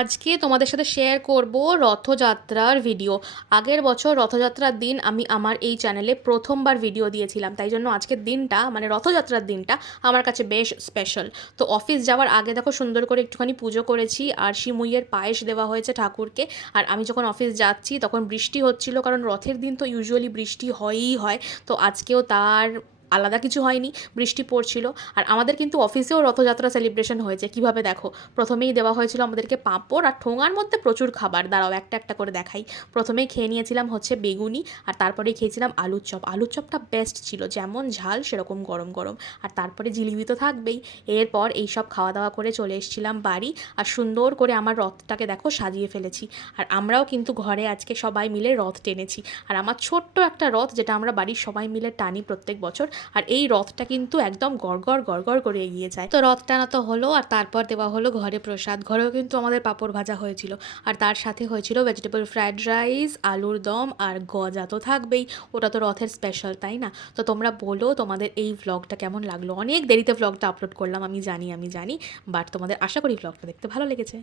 আজকে তোমাদের সাথে শেয়ার করব রথযাত্রার ভিডিও। আগের বছর রথযাত্রার দিন আমি আমার এই চ্যানেলে প্রথমবার ভিডিও দিয়েছিলাম, তাই জন্য আজকের দিনটা মানে রথযাত্রার দিনটা আমার কাছে বেশ স্পেশাল। তো অফিস যাওয়ার আগে দেখো সুন্দর করে একটুখানি পুজো করেছি আর সিমুইয়ের পায়েস দেওয়া হয়েছে ঠাকুরকে। আর আমি যখন অফিস যাচ্ছি তখন বৃষ্টি হচ্ছিল, কারণ রথের দিন তো ইউজুয়ালি বৃষ্টি হয়ই হয়। তো আজকেও তার আলাদা কিছু হয়নি, বৃষ্টি পড়ছিল। আর আমাদের কিন্তু অফিসেও রথযাত্রা সেলিব্রেশন হয়েছে। কিভাবে দেখো, প্রথমেই দেওয়া হয়েছিল আমাদেরকে পাঁপড় আর ঠোঙার মধ্যে প্রচুর খাবার। দাঁড়াও একটা একটা করে দেখাই। প্রথমেই খেয়ে নিয়েছিলাম হচ্ছে বেগুনি, আর তারপরেই খেয়েছিলাম আলুর চপ। আলুর চপটা বেস্ট ছিল, যেমন ঝাল সেরকম গরম গরম। আর তারপরে জিলিপি তো থাকবেই। এরপর এই সব খাওয়া দাওয়া করে চলে এসেছিলাম বাড়ি। আর সুন্দর করে আমার রথটাকে দেখো সাজিয়ে ফেলেছি। আর আমরাও কিন্তু ঘরে আজকে সবাই মিলে রথ টেনেছি। আর আমার ছোট্ট একটা রথ, যেটা আমরা বাড়ির সবাই মিলে টানি প্রত্যেক বছর। আর এই রথটা কিন্তু একদম গড়গড় গড়গড় করে এগিয়ে যায়। তো রথ টানা তো হলো, আর তারপর দেওয়া হলো ঘরে প্রসাদ। ঘরেও কিন্তু আমাদের পাঁপড় ভাজা হয়েছিল, আর তার সাথে হয়েছিল ভেজিটেবল ফ্রাইড রাইস, আলুর দম আর গজা তো থাকবেই। ওটা তো রথের স্পেশাল, তাই না? তো তোমরা বলো তোমাদের এই ভ্লগটা কেমন লাগলো। অনেক দেরিতে ভ্লগটা আপলোড করলাম, আমি জানি, বাট তোমাদের আশা করি ভ্লগটা দেখতে ভালো লেগেছে।